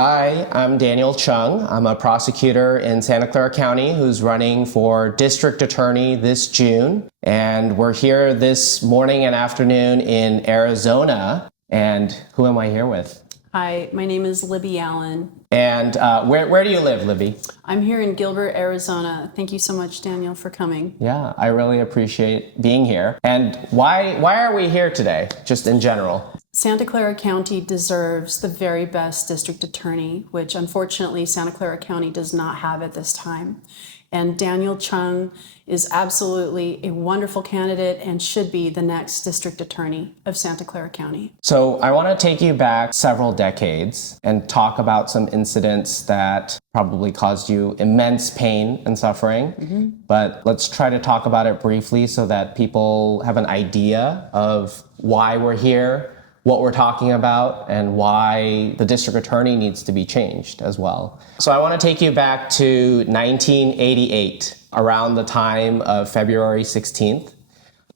Hi, I'm Daniel Chung. I'm a prosecutor in Santa Clara County who's running for district attorney this June. And we're here this morning and afternoon in Arizona. And who am I here with? Hi, my name is Libby Allen. And where do you live, Libby? I'm here in Gilbert, Arizona. Thank you so much, Daniel, for coming. Yeah, I really appreciate being here. And why are we here today, just in general? Santa Clara County deserves the very best district attorney, which unfortunately Santa Clara County does not have at this time. And Daniel Chung is absolutely a wonderful candidate and should be the next district attorney of Santa Clara County. So I want to take you back several decades and talk about some incidents that probably caused you immense pain and suffering. Mm-hmm. But let's try to talk about it briefly so that people have an idea of why we're here, what we're talking about, and why the district attorney needs to be changed as well. So I want to take you back to 1988, around the time of February 16th.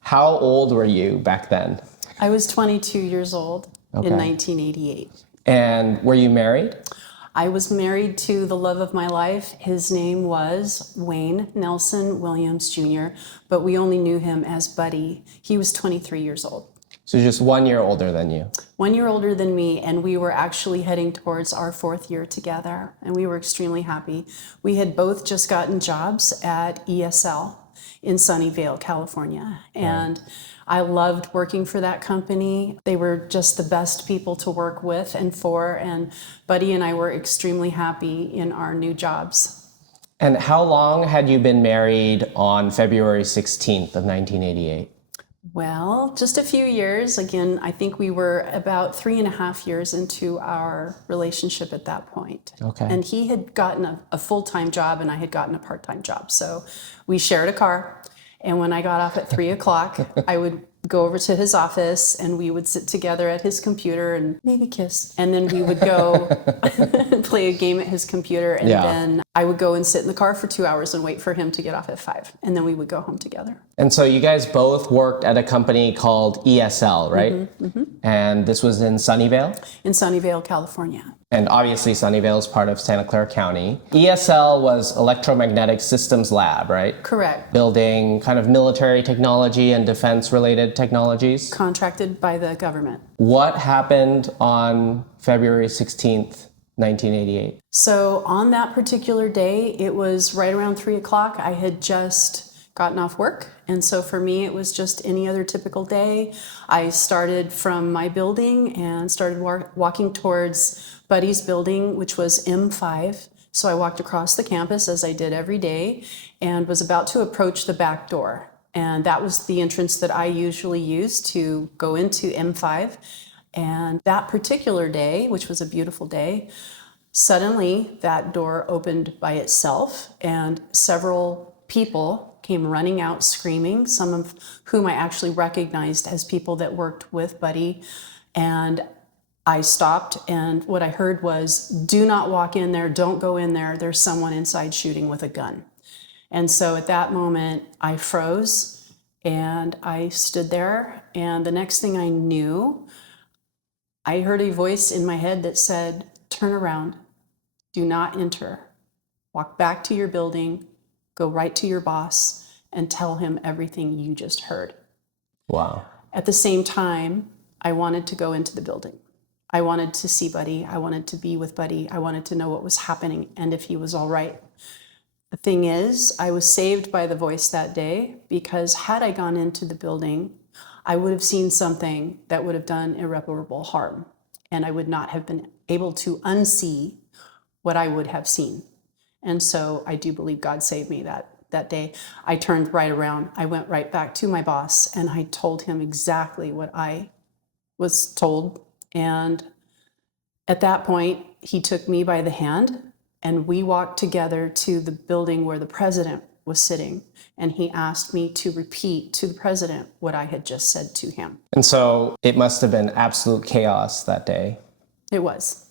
How old were you back then? I was 22 years old in 1988. And were you married? I was married to the love of my life. His name was Wayne Nelson Williams Jr., but we only knew him as Buddy. He was 23 years old. So just 1 year older than you. 1 year older than me, and we were actually heading towards our fourth year together, and we were extremely happy. We had both just gotten jobs at ESL in Sunnyvale, California, and I loved working for that company. They were just the best people to work with and for, and Buddy and I were extremely happy in our new jobs. And how long had you been married on February 16th of 1988? Well, just a few years. Again, I think we were about 3.5 years into our relationship at that point. Okay. And he had gotten a full-time job and I had gotten a part-time job. So we shared a car. And when I got off at 3 o'clock, I would go over to his office and we would sit together at his computer and maybe kiss. And then we would go play a game at his computer. And then I would go and sit in the car for 2 hours and wait for him to get off at 5. And then we would go home together. And so you guys both worked at a company called ESL, right? Mm-hmm, mm-hmm. And this was in Sunnyvale? In Sunnyvale, California. And obviously Sunnyvale is part of Santa Clara County. ESL was Electromagnetic Systems Lab, right? Correct. Building kind of military technology and defense-related technologies. Contracted by the government. What happened on February 16th, 1988? So on that particular day, it was right around 3 o'clock. I had just gotten off work. And so for me, it was just any other typical day. I started from my building and started walking towards Buddy's building, which was M5. So I walked across the campus as I did every day and was about to approach the back door. And that was the entrance that I usually use to go into M5. And that particular day, which was a beautiful day, suddenly that door opened by itself and several people came running out screaming, some of whom I actually recognized as people that worked with Buddy. And I stopped, and what I heard was, "Do not walk in there, don't go in there, there's someone inside shooting with a gun." And so at that moment, I froze, and I stood there, and the next thing I knew, I heard a voice in my head that said, "Turn around, do not enter, walk back to your building, go right to your boss and tell him everything you just heard." Wow. At the same time, I wanted to go into the building. I wanted to see Buddy. I wanted to be with Buddy. I wanted to know what was happening and if he was all right. The thing is, I was saved by the voice that day because had I gone into the building, I would have seen something that would have done irreparable harm, and I would not have been able to unsee what I would have seen. And so I do believe God saved me that day. I turned right around. I went right back to my boss and I told him exactly what I was told. And at that point, he took me by the hand and we walked together to the building where the president was sitting. And he asked me to repeat to the president what I had just said to him. And so it must have been absolute chaos that day. It was.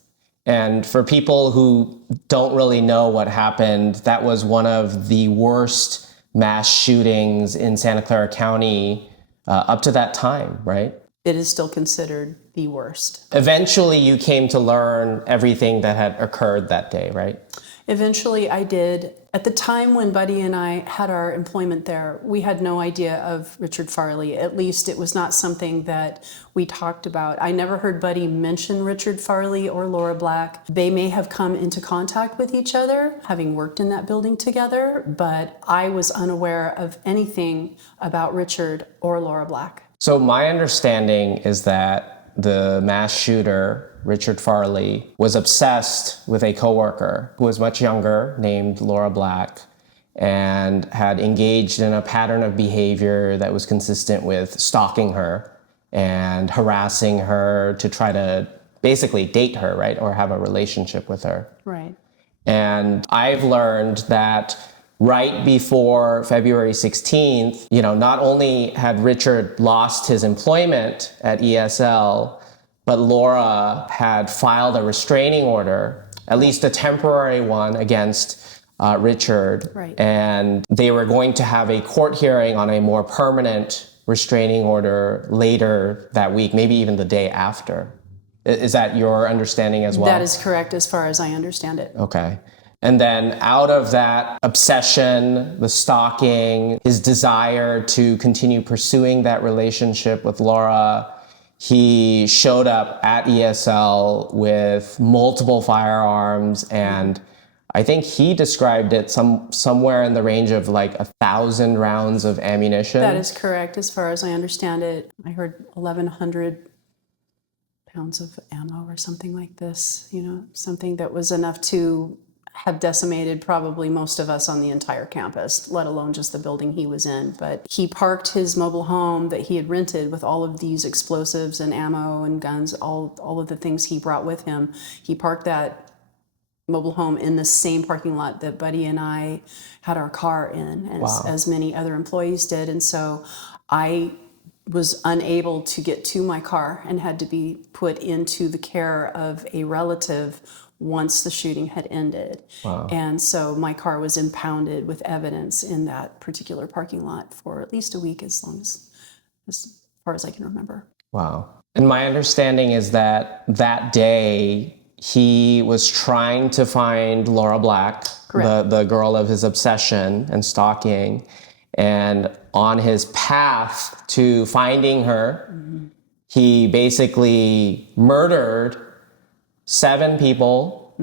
And for people who don't really know what happened, that was one of the worst mass shootings in Santa Clara County up to that time, right? It is still considered the worst. Eventually, you came to learn everything that had occurred that day, right? Eventually, I did. At the time when Buddy and I had our employment there, we had no idea of Richard Farley. At least it was not something that we talked about. I never heard Buddy mention Richard Farley or Laura Black. They may have come into contact with each other, having worked in that building together, but I was unaware of anything about Richard or Laura Black. So my understanding is that the mass shooter, Richard Farley, was obsessed with a coworker who was much younger, named Laura Black, and had engaged in a pattern of behavior that was consistent with stalking her and harassing her to try to basically date her, right? Or have a relationship with her. Right. And I've learned that right before February 16th, not only had Richard lost his employment at ESL, but Laura had filed a restraining order, at least a temporary one, against Richard. Right. And they were going to have a court hearing on a more permanent restraining order later that week, maybe even the day after. Is that your understanding as well? That is correct as far as I understand it. Okay. And then out of that obsession, the stalking, his desire to continue pursuing that relationship with Laura, he showed up at ESL with multiple firearms, and I think he described it somewhere in the range of like 1,000 rounds of ammunition. That is correct as far as I understand it. I heard 1,100 pounds of ammo or something like this, something that was enough to have decimated probably most of us on the entire campus, let alone just the building he was in. But he parked his mobile home that he had rented with all of these explosives and ammo and guns, all of the things he brought with him. He parked that mobile home in the same parking lot that Buddy and I had our car in, as many other employees did. And so I was unable to get to my car and had to be put into the care of a relative once the shooting had ended. Wow. And so my car was impounded with evidence in that particular parking lot for at least a week, as far as I can remember. Wow. And my understanding is that day he was trying to find Laura Black, the girl of his obsession and stalking, and on his path to finding her, he basically murdered 7 people,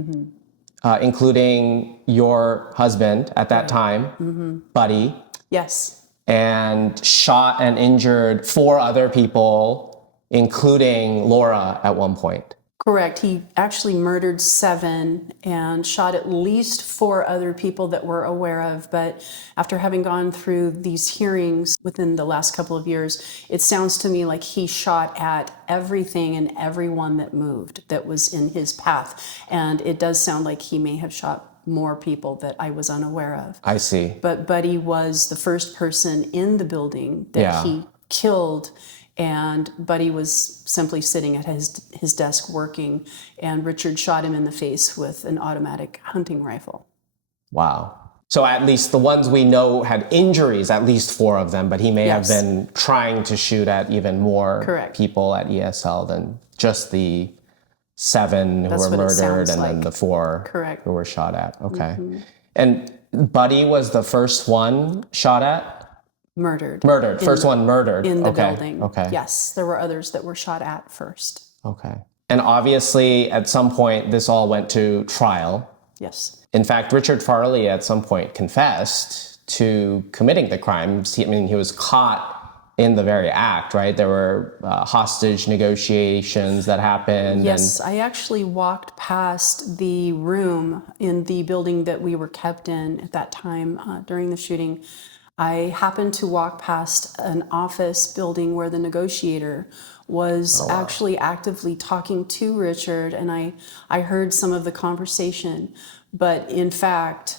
including your husband at that time, Buddy. Yes. And shot and injured 4 other people, including Laura at one point. Correct. He actually murdered 7 and shot at least 4 other people that we're aware of. But after having gone through these hearings within the last couple of years, it sounds to me like he shot at everything and everyone that moved that was in his path. And it does sound like he may have shot more people that I was unaware of. I see. But Buddy was the first person in the building that he killed. And Buddy was simply sitting at his desk working, and Richard shot him in the face with an automatic hunting rifle. Wow. So at least the ones we know had injuries, at least 4 of them, but he may have been trying to shoot at even more people at ESL than just the 7 who were murdered and then the 4 who were shot at. Okay. And Buddy was the first one shot at? Murdered. First one murdered. In the building. Okay. Yes, there were others that were shot at first. Okay. And obviously, at some point, this all went to trial. Yes. In fact, Richard Farley at some point confessed to committing the crimes. He was caught in the very act, right? There were hostage negotiations that happened. Yes, I actually walked past the room in the building that we were kept in at that time during the shooting. I happened to walk past an office building where the negotiator was actually actively talking to Richard, and I heard some of the conversation. But in fact,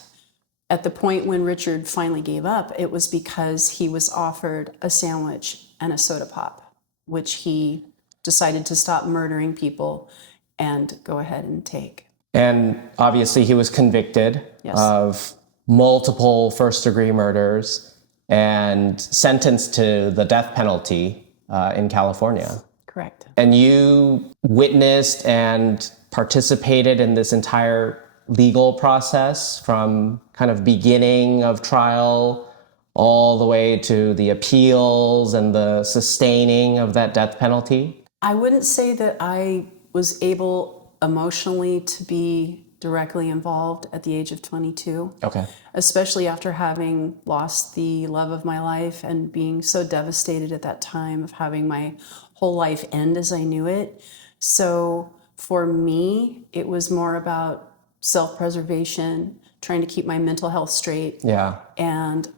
at the point when Richard finally gave up, it was because he was offered a sandwich and a soda pop, which he decided to stop murdering people and go ahead and take. And obviously he was convicted of multiple first-degree murders and sentenced to the death penalty in California. Correct. And you witnessed and participated in this entire legal process from kind of beginning of trial all the way to the appeals and the sustaining of that death penalty? I wouldn't say that I was able emotionally to be directly involved at the age of 22. Okay. Especially after having lost the love of my life and being so devastated at that time of having my whole life end as I knew it. So for me, it was more about self-preservation, trying to keep my mental health straight, Yeah. and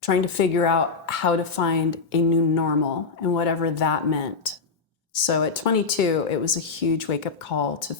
trying to figure out how to find a new normal and whatever that meant. So at 22, it was a huge wake-up call to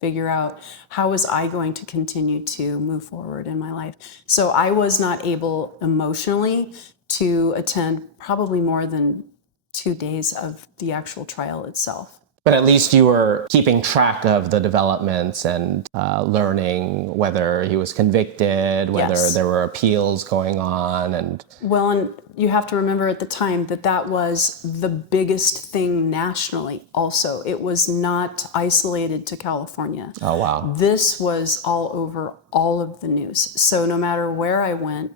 figure out how was I going to continue to move forward in my life. So I was not able emotionally to attend probably more than 2 days of the actual trial itself. But at least you were keeping track of the developments and learning whether he was convicted, whether Yes. there were appeals going on. And Well, and you have to remember at the time that that was the biggest thing nationally also. It was not isolated to California. oh, wow. This was all over all of the news. So no matter where I went,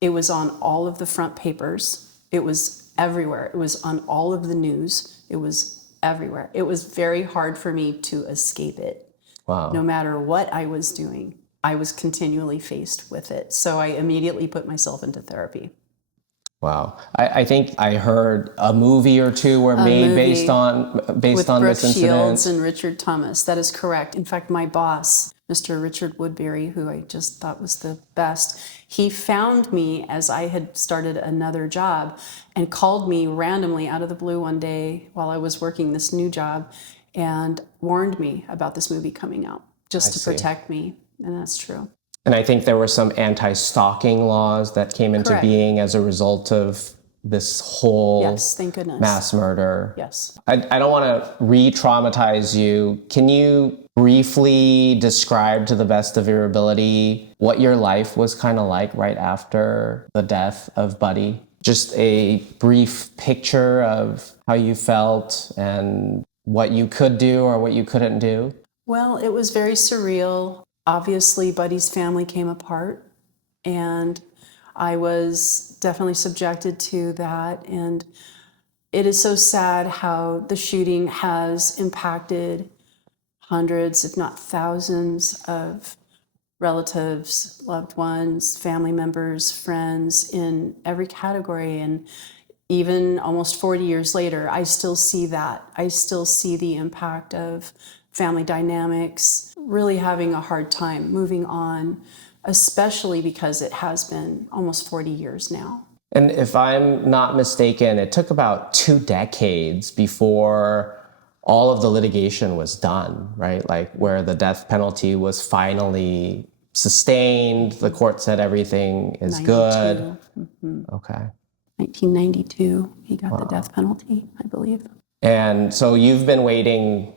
it was on all of the front papers. It was everywhere. It was on all of the news. It was everywhere. It was very hard for me to escape it. Wow. No matter what I was doing, I was continually faced with it. So I immediately put myself into therapy. Wow. I think I heard a movie or two were made movie based on With this Brooke incident. Shields and Richard Thomas. That is correct. In fact, my boss, Mr. Richard Woodbury, who I just thought was the best, he found me as I had started another job and called me randomly out of the blue one day while I was working this new job and warned me about this movie coming out just to see. protect me. And that's true. And I think there were some anti-stalking laws that came into Correct. being as a result of this whole Yes, thank goodness. mass murder. Yes. I don't want to re-traumatize you. Can you briefly describe to the best of your ability what your life was kind of like right after the death of Buddy? Just a brief picture of how you felt and what you could do or what you couldn't do. Well, it was very surreal. Obviously, Buddy's family came apart, and I was definitely subjected to that. And it is so sad how the shooting has impacted hundreds, if not thousands, of relatives, loved ones, family members, friends in every category. And even almost 40 years later, I still see that. I still see the impact of family dynamics, really having a hard time moving on, especially because it has been almost 40 years now. And if I'm not mistaken, it took about 2 decades before all of the litigation was done, right? Like where the death penalty was finally sustained. The court said everything is 92. good. Okay. 1992, he got the death penalty, I believe. And so you've been waiting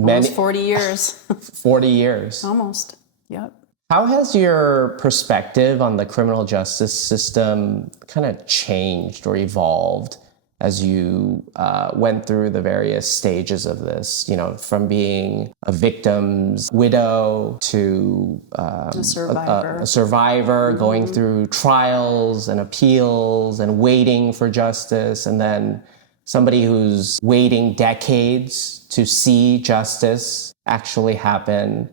Almost 40 years. 40 years. Almost, yep. How has your perspective on the criminal justice system kind of changed or evolved as you went through the various stages of this, you know, from being a victim's widow to A survivor. a survivor, going through trials and appeals and waiting for justice, and then somebody who's waiting decades to see justice actually happen?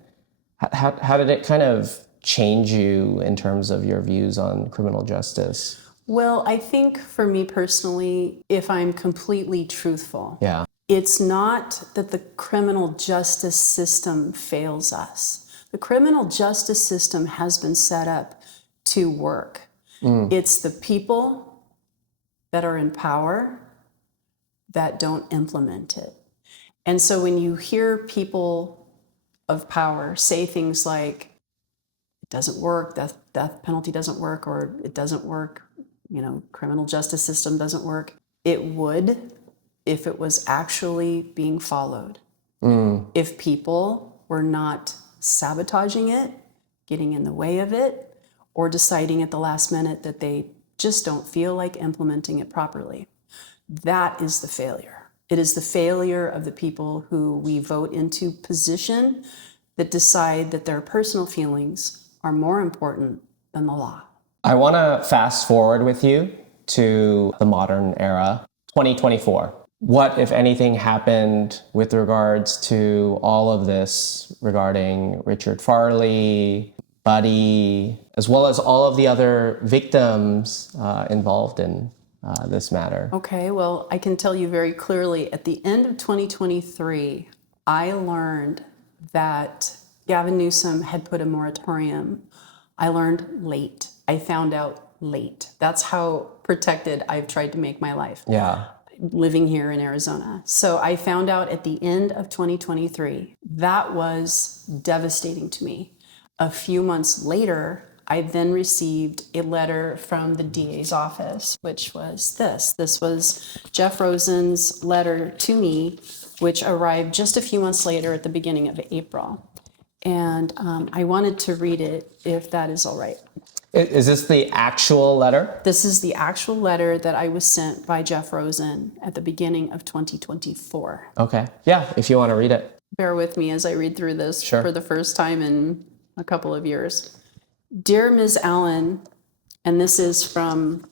How did it kind of change you in terms of your views on criminal justice? Well, I think for me personally, if I'm completely truthful, Yeah. it's not that the criminal justice system fails us. The criminal justice system has been set up to work. It's the people that are in power that don't implement it. And so when you hear people of power say things like, it doesn't work, death penalty doesn't work, or it doesn't work, you know, criminal justice system doesn't work, it would if it was actually being followed. If people were not sabotaging it, getting in the way of it, or deciding at the last minute that they just don't feel like implementing it properly. That is the failure. It is the failure of the people who we vote into position that decide that their personal feelings are more important than the law. I want to fast forward with you to the modern era, 2024. What, if anything, happened with regards to all of this regarding Richard Farley, Buddy, as well as all of the other victims involved in this matter? Okay, well, I can tell you very clearly at the end of 2023, I learned that Gavin Newsom had put a moratorium. I learned late. I found out late. That's how protected I've tried to make my life. Yeah. Living here in Arizona. So I found out at the end of 2023. That was devastating to me. A few months later, I then received a letter from the DA's office, which was this. This was Jeff Rosen's letter to me, which arrived just a few months later at the beginning of April. And I wanted to read it, if that is all right. Is this the actual letter? This is the actual letter that I was sent by Jeff Rosen at the beginning of 2024. Okay. Yeah, if you want to read it. Bear with me as I read through this Sure. for the first time in a couple of years. Dear Ms. Allen, and this is from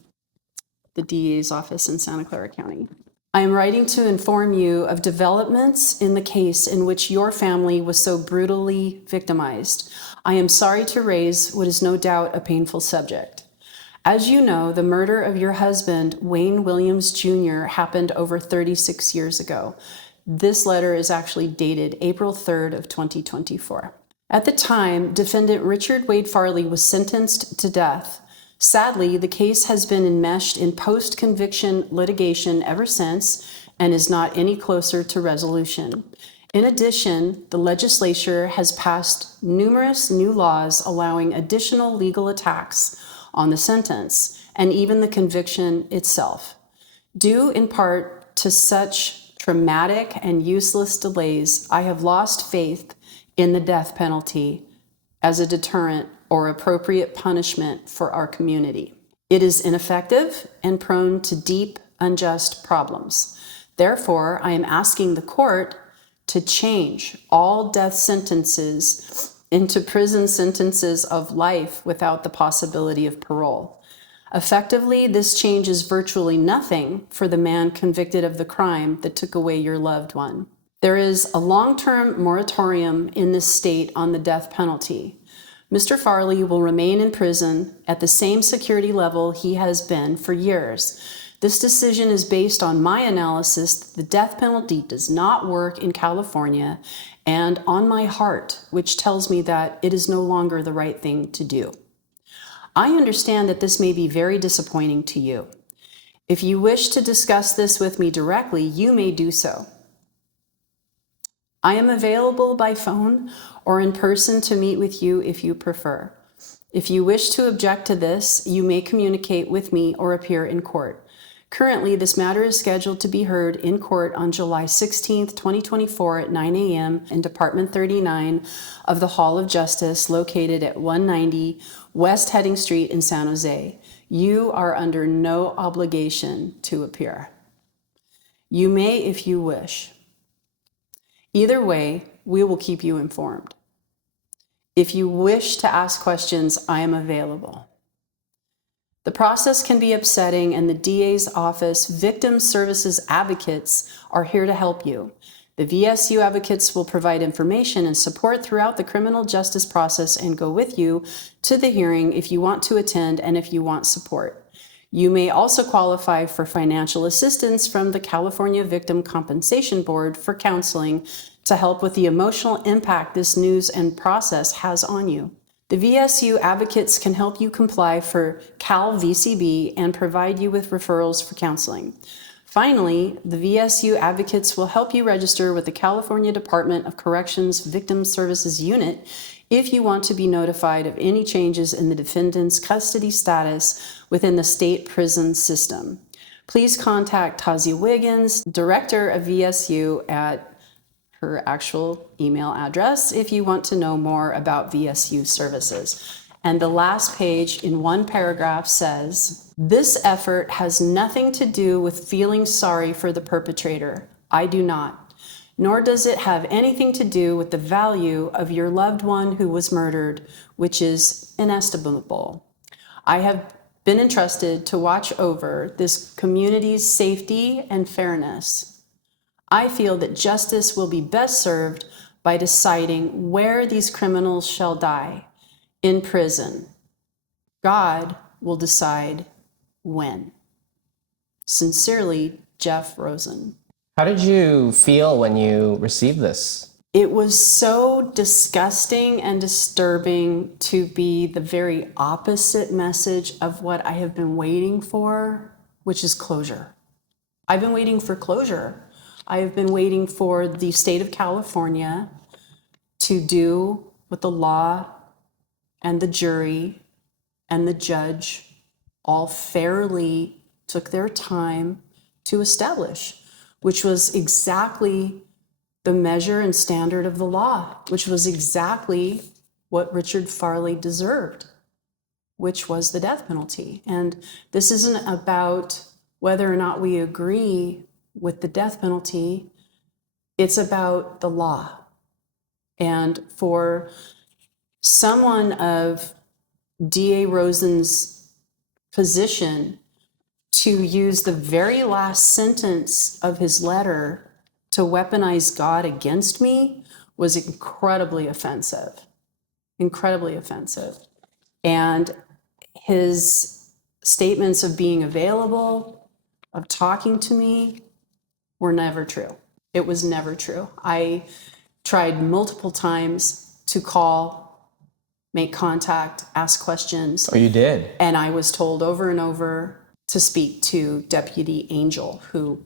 the DA's office in Santa Clara County. I am writing to inform you of developments in the case in which your family was so brutally victimized. I am sorry to raise what is no doubt a painful subject. As you know, the murder of your husband, Wayne Williams Jr., happened over 36 years ago. This letter is actually dated April 3rd of 2024. At the time, defendant Richard Wade Farley was sentenced to death. Sadly, the case has been enmeshed in post-conviction litigation ever since and is not any closer to resolution. In addition, the legislature has passed numerous new laws allowing additional legal attacks on the sentence and even the conviction itself. Due in part to such traumatic and useless delays, I have lost faith in the death penalty as a deterrent or appropriate punishment for our community. It is ineffective and prone to deep, unjust problems. Therefore, I am asking the court to change all death sentences into prison sentences of life without the possibility of parole. Effectively, this changes virtually nothing for the man convicted of the crime that took away your loved one. There is a long-term moratorium in this state on the death penalty. Mr. Farley will remain in prison at the same security level he has been for years. This decision is based on my analysis that the death penalty does not work in California and on my heart, which tells me that it is no longer the right thing to do. I understand that this may be very disappointing to you. If you wish to discuss this with me directly, you may do so. I am available by phone or in person to meet with you if you prefer. If you wish to object to this, you may communicate with me or appear in court. Currently, this matter is scheduled to be heard in court on July 16th, 2024 at 9 a.m. in Department 39 of the Hall of Justice located at 190 West Heading Street in San Jose. You are under no obligation to appear. You may if you wish. Either way, we will keep you informed. If you wish to ask questions, I am available. The process can be upsetting, and the DA's office, Victim Services Advocates, are here to help you. The VSU advocates will provide information and support throughout the criminal justice process and go with you to the hearing if you want to attend and if you want support. You may also qualify for financial assistance from the California Victim Compensation Board for counseling to help with the emotional impact this news and process has on you. The VSU advocates can help you comply for Cal VCB and provide you with referrals for counseling. Finally, the VSU advocates will help you register with the California Department of Corrections Victim Services Unit if you want to be notified of any changes in the defendant's custody status within the state prison system. Please contact Tasia Wiggins, Director of VSU, at her actual email address if you want to know more about VSU services. And the last page in one paragraph says, "This effort has nothing to do with feeling sorry for the perpetrator. I do not. Nor does it have anything to do with the value of your loved one who was murdered, which is inestimable. I have been entrusted to watch over this community's safety and fairness. I feel that justice will be best served by deciding where these criminals shall die, in prison. God will decide when. Sincerely, Jeff Rosen. How did you feel when you received this? It was so disgusting and disturbing to be the very opposite message of what I have been waiting for, which is closure. I've been waiting for closure. I have been waiting for the state of California to do what the law and the jury and the judge all fairly took their time to establish, which was exactly the measure and standard of the law, which was exactly what Richard Farley deserved, which was the death penalty. And this isn't about whether or not we agree with the death penalty, it's about the law. And for someone of D.A. Rosen's position to use the very last sentence of his letter to weaponize God against me was incredibly offensive. Incredibly offensive. And his statements of being available, of talking to me, were never true. It was never true. I tried multiple times to call, make contact, ask questions. Oh, you did? And I was told over and over to speak to Deputy Angel, who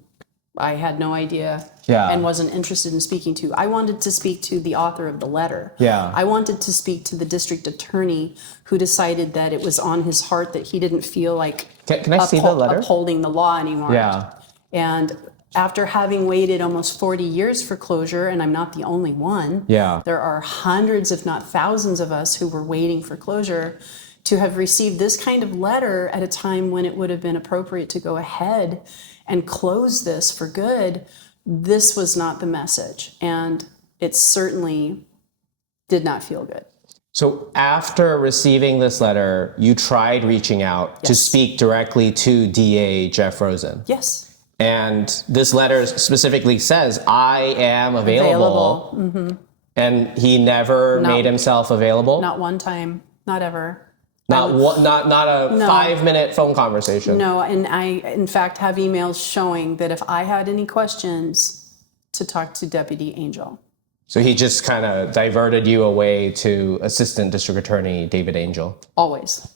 I had no idea and wasn't interested in speaking to. I wanted to speak to the author of the letter. Yeah. I wanted to speak to the district attorney who decided that it was on his heart that he didn't feel like Can I see the letter? upholding the law anymore. Yeah. And after having waited almost 40 years for closure, and I'm not the only one, there are hundreds, if not thousands of us who were waiting for closure, to have received this kind of letter at a time when it would have been appropriate to go ahead and close this for good, this was not the message. And it certainly did not feel good. So after receiving this letter, you tried reaching out to speak directly to DA Jeff Rosen. Yes. And this letter specifically says, I am available. Mm-hmm. And he never made himself available? Not one time. Not ever. Not a 5-minute phone conversation? No, and I, in fact, have emails showing that if I had any questions, to talk to Deputy Angel. So he just kind of diverted you away to Assistant District Attorney David Angel? Always.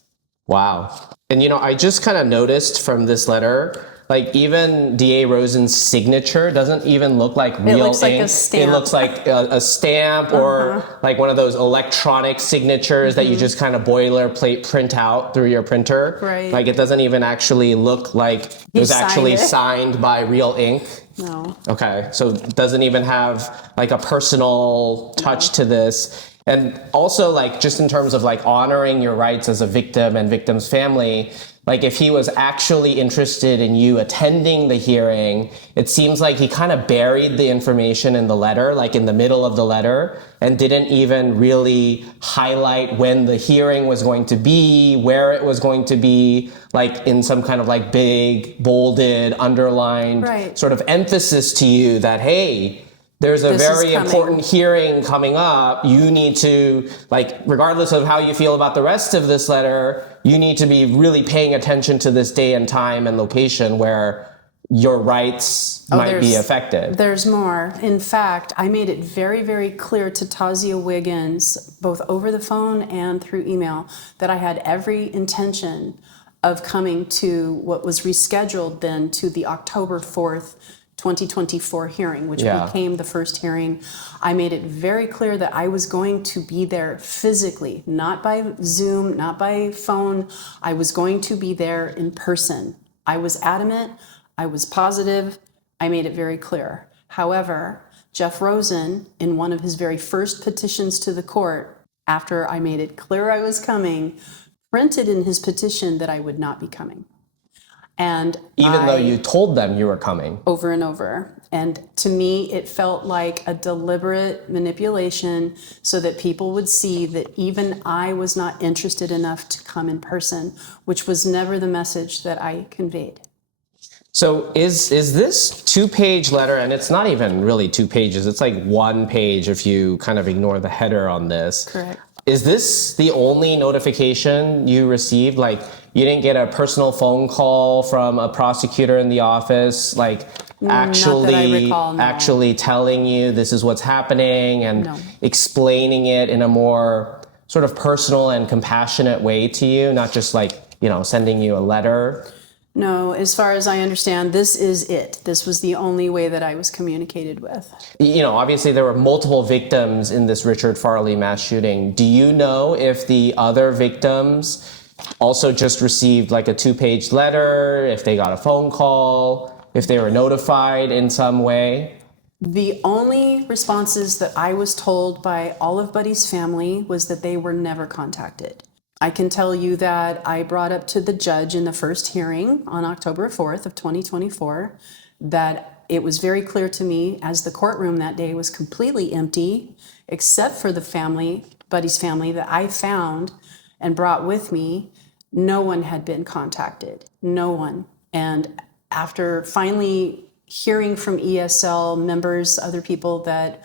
Wow. And I just kind of noticed from this letter, like even DA Rosen's signature doesn't even look like real ink. It looks like a stamp. It looks like a stamp or like one of those electronic signatures that you just kind of boilerplate print out through your printer. Right. Like it doesn't even actually look like it was actually signed by real ink. No. Okay, so it doesn't even have like a personal touch to this. And also like just in terms of like honoring your rights as a victim and victim's family, like if he was actually interested in you attending the hearing, it seems like he kind of buried the information in the letter, like in the middle of the letter, and didn't even really highlight when the hearing was going to be, where it was going to be, like in some kind of like big, bolded, underlined sort of emphasis to you that, hey, there's a very important hearing coming up. You need to, like, regardless of how you feel about the rest of this letter, you need to be really paying attention to this day and time and location where your rights might be affected. There's more. In fact, I made it very, very clear to Tasia Wiggins, both over the phone and through email, that I had every intention of coming to what was rescheduled then to the October 4th 2024 hearing, which became the first hearing. I made it very clear that I was going to be there physically, not by Zoom, not by phone. I was going to be there in person. I was adamant. I was positive. I made it very clear. However, Jeff Rosen, in one of his very first petitions to the court, after I made it clear I was coming, printed in his petition that I would not be coming. And even though you told them you were coming. Over and over. And to me, it felt like a deliberate manipulation so that people would see that even I was not interested enough to come in person, which was never the message that I conveyed. So is this 2-page letter, and it's not even really 2 pages, it's like 1 page if you kind of ignore the header on this. Correct. Is this the only notification you received? Like, you didn't get a personal phone call from a prosecutor in the office, like Not that I recall, no. actually telling you this is what's happening and No. explaining it in a more sort of personal and compassionate way to you, not just like, sending you a letter? No, as far as I understand, this is it. This was the only way that I was communicated with. Obviously there were multiple victims in this Richard Farley mass shooting. Do you know if the other victims also just received like a 2-page letter, if they got a phone call, if they were notified in some way? The only responses that I was told by all of Buddy's family was that they were never contacted. I can tell you that I brought up to the judge in the first hearing on October 4th of 2024 that it was very clear to me, as the courtroom that day was completely empty, except for the family, Buddy's family, that I found and brought with me, no one had been contacted, no one. And after finally hearing from ESL members, other people that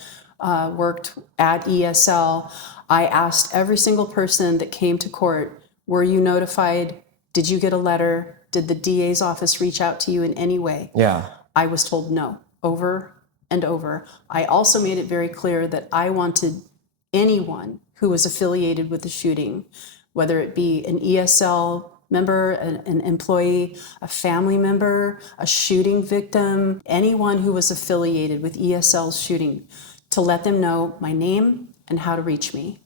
worked at ESL, I asked every single person that came to court, were you notified? Did you get a letter? Did the DA's office reach out to you in any way? Yeah. I was told no, over and over. I also made it very clear that I wanted anyone who was affiliated with the shooting, whether it be an ESL member, an employee, a family member, a shooting victim, anyone who was affiliated with ESL's shooting, to let them know my name and how to reach me.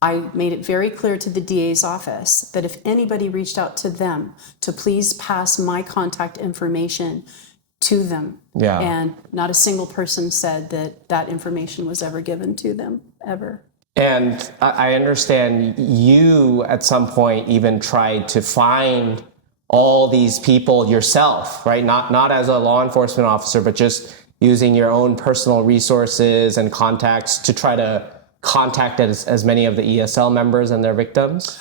I made it very clear to the DA's office that if anybody reached out to them, to please pass my contact information to them. Yeah. And not a single person said that that information was ever given to them, ever. And I understand you at some point even tried to find all these people yourself, right? Not as a law enforcement officer, but just using your own personal resources and contacts to try to contact as many of the ESL members and their victims?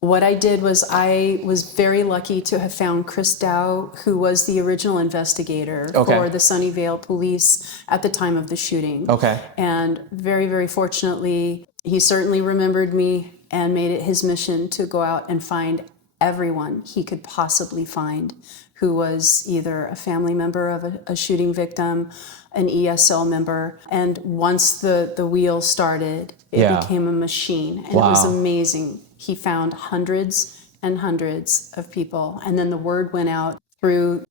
What I did was I was very lucky to have found Chris Dow, who was the original investigator for the Sunnyvale police at the time of the shooting. Okay. And very, very fortunately, he certainly remembered me and made it his mission to go out and find everyone he could possibly find who was either a family member of a shooting victim, an ESL member. And once the wheel started, it became a machine. And it was amazing. He found hundreds and hundreds of people. And then the word went out through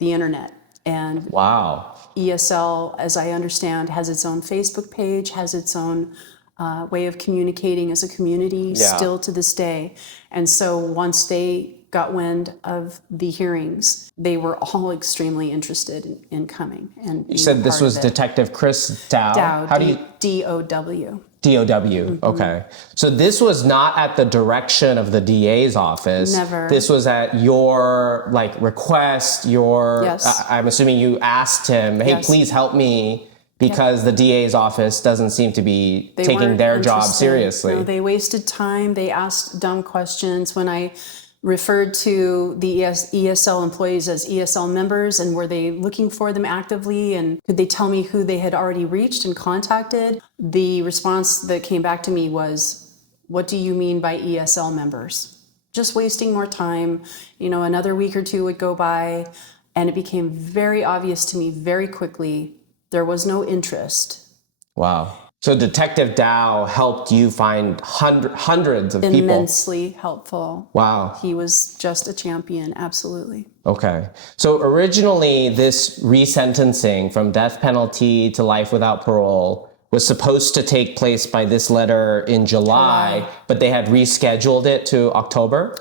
the internet. And ESL, as I understand, has its own Facebook page, has its own way of communicating as a community still to this day. And so once they got wind of the hearings, they were all extremely interested in coming. And you said this was Detective Chris Dow? Dow, How do you... D-O-W. D-O-W, okay. So this was not at the direction of the DA's office. Never. This was at your request, Yes. I'm assuming you asked him, hey, please help me, because the DA's office doesn't seem to be taking their job seriously. No, they wasted time. They asked dumb questions. When I referred to the ESL employees as ESL members, and were they looking for them actively, and could they tell me who they had already reached and contacted? The response that came back to me was, what do you mean by ESL members? Just wasting more time. Another week or two would go by, and it became very obvious to me very quickly there was no interest. Wow. So Detective Dow helped you find hundreds of people. Immensely helpful. Wow. He was just a champion, absolutely. Okay. So originally this resentencing from death penalty to life without parole was supposed to take place by this letter in July, but they had rescheduled it to October?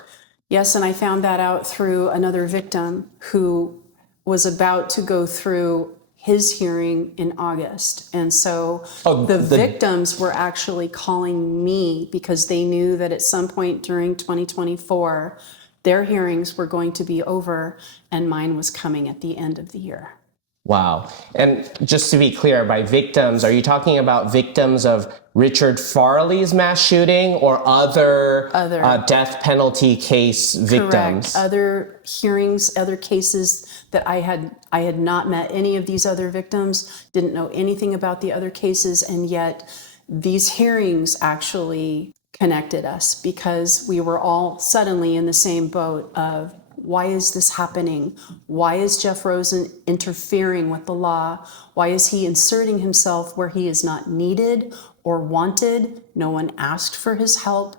Yes, and I found that out through another victim who was about to go through his hearing in August. And so the victims were actually calling me because they knew that at some point during 2024, their hearings were going to be over and mine was coming at the end of the year. Wow. And just to be clear, by victims, are you talking about victims of Richard Farley's mass shooting or other death penalty case victims? Correct. Other hearings, other cases that I had not met any of these other victims, didn't know anything about the other cases, and yet these hearings actually connected us because we were all suddenly in the same boat of, why is this happening? Why is Jeff Rosen interfering with the law? Why is he inserting himself where he is not needed or wanted? No one asked for his help.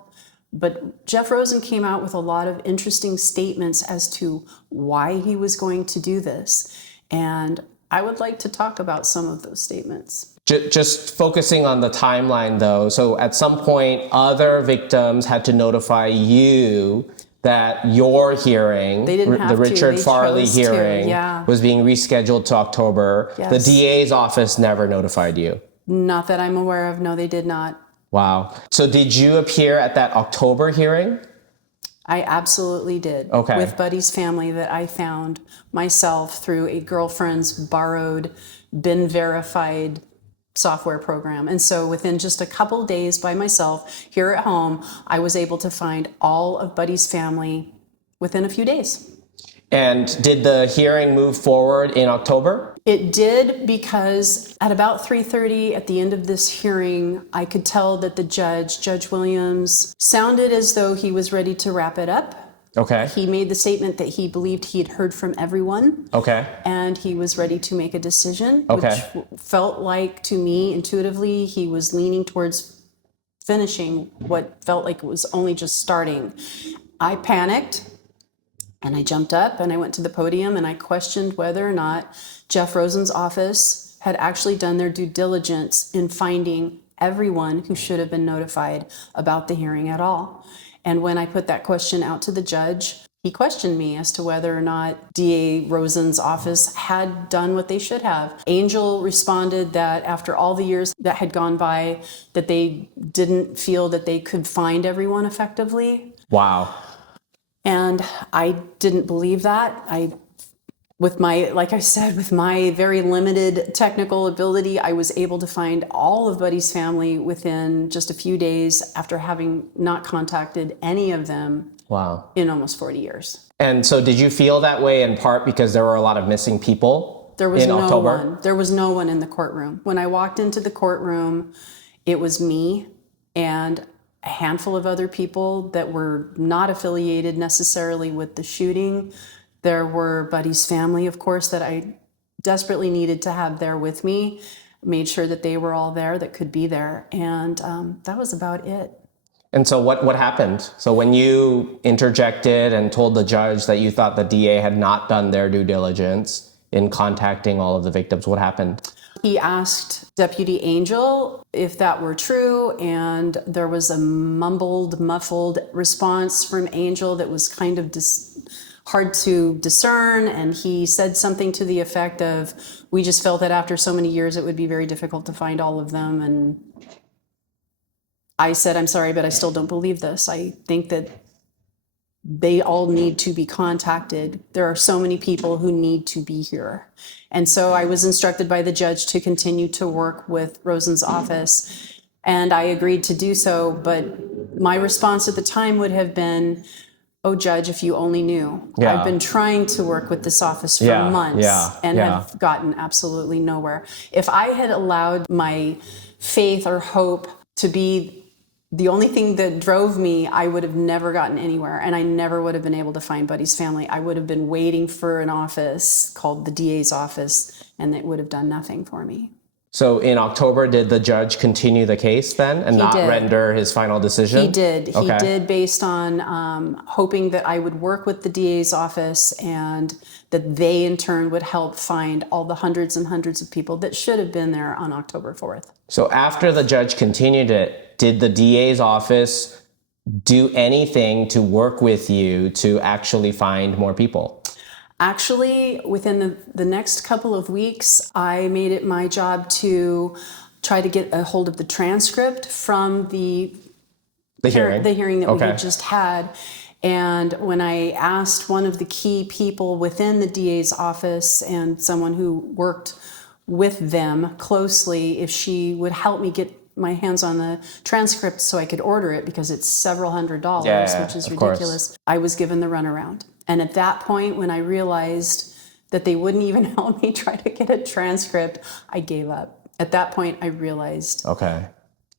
But Jeff Rosen came out with a lot of interesting statements as to why he was going to do this. And I would like to talk about some of those statements. Just focusing on the timeline though. So at some point, other victims had to notify you that your hearing, the Richard Farley hearing, was being rescheduled to October. Yes. The DA's office never notified you. Not that I'm aware of. No, they did not. Wow. So did you appear at that October hearing? I absolutely did. Okay. With Buddy's family that I found myself through a girlfriend's borrowed, been verified software program. And so within just a couple days by myself here at home, I was able to find all of Buddy's family within a few days. And did the hearing move forward in October? It did, because at about 3:30 at the end of this hearing, I could tell that the Judge Williams, sounded as though he was ready to wrap it up. Okay. He made the statement that he believed he had heard from everyone. Okay. And he was ready to make a decision, Okay. which felt like, to me, intuitively, he was leaning towards finishing what felt like it was only just starting. I panicked, and I jumped up, and I went to the podium, and I questioned whether or not Jeff Rosen's office had actually done their due diligence in finding everyone who should have been notified about the hearing at all. And when I put that question out to the judge, he questioned me as to whether or not DA Rosen's office had done what they should have. Angel responded that after all the years that had gone by, that they didn't feel that they could find everyone effectively. Wow. And I didn't believe that. Like I said, with my very limited technical ability, I was able to find all of Buddy's family within just a few days after having not contacted any of them. Wow. In almost 40 years. And so did you feel that way in part because there were a lot of missing people There was in no October? one. There was no one in the courtroom. When I walked into the courtroom, it was me and a handful of other people that were not affiliated necessarily with the shooting. There were Buddy's family, of course, that I desperately needed to have there with me. Made sure that they were all there that could be there. And that was about it. And so what happened? So when you interjected and told the judge that you thought the DA had not done their due diligence in contacting all of the victims, what happened? He asked Deputy Angel if that were true, and there was a muffled response from Angel that was kind of hard to discern, and he said something to the effect of, we just felt that after so many years it would be very difficult to find all of them. And I said, I'm sorry, but I still don't believe this. I think that they all need to be contacted. There are so many people who need to be here. And so I was instructed by the judge to continue to work with Rosen's office, and I agreed to do so. But my response at the time would have been, oh, Judge, if you only knew. Yeah. I've been trying to work with this office for months and have gotten absolutely nowhere. If I had allowed my faith or hope to be the only thing that drove me, I would have never gotten anywhere, and I never would have been able to find Buddy's family. I would have been waiting for an office called the DA's office, and it would have done nothing for me. So in October, did the judge continue the case then and not render his final decision? He did. Okay. He did, based on hoping that I would work with the DA's office and that they in turn would help find all the hundreds and hundreds of people that should have been there on October 4th. So after the judge continued it, did the DA's office do anything to work with you to actually find more people? Actually, within the next couple of weeks, I made it my job to try to get a hold of the transcript from the hearing that we had just had. And when I asked one of the key people within the DA's office and someone who worked with them closely if she would help me get my hands on the transcript so I could order it, because it's several $100s, Yeah, which is of ridiculous, course. I was given the runaround. And at that point, when I realized that they wouldn't even help me try to get a transcript, I gave up. At that point, I realized Okay.